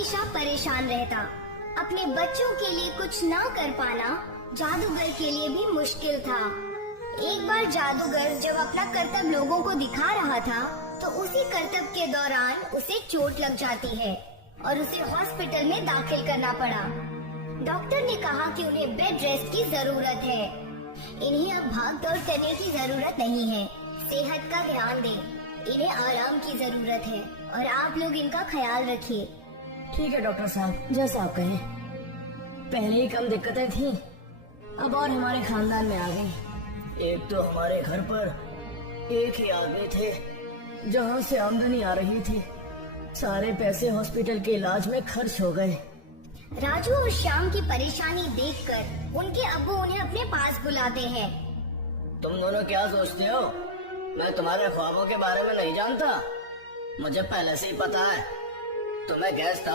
हमेशा परेशान रहता। अपने बच्चों के लिए कुछ ना कर पाना जादूगर के लिए भी मुश्किल था। एक बार जादूगर जब अपना कर्तव्य लोगों को दिखा रहा था तो उसी कर्तव्य के दौरान उसे चोट लग जाती है और उसे हॉस्पिटल में दाखिल करना पड़ा। डॉक्टर ने कहा कि उन्हें बेड रेस्ट की जरूरत है। इन्हें अब भाग दौड़ करने की जरूरत नहीं है, सेहत का ध्यान दें। इन्हें आराम की जरूरत है और आप लोग इनका ख्याल रखिए। ठीक है डॉक्टर साहब, जैसा आप कहें। पहले ही कम दिक्कतें थी, अब और हमारे खानदान में आ गई। एक तो हमारे घर पर एक ही आदमी थे जहाँ से आमदनी आ रही थी, सारे पैसे हॉस्पिटल के इलाज में खर्च हो गए। राजू और श्याम की परेशानी देखकर उनके अब्बू उन्हें अपने पास बुलाते हैं। तुम दोनों क्या सोचते हो? मैं तुम्हारे ख्वाबों के बारे में नहीं जानता, मुझे पहले से ही पता है। तुम्हें गेस्ट हाउस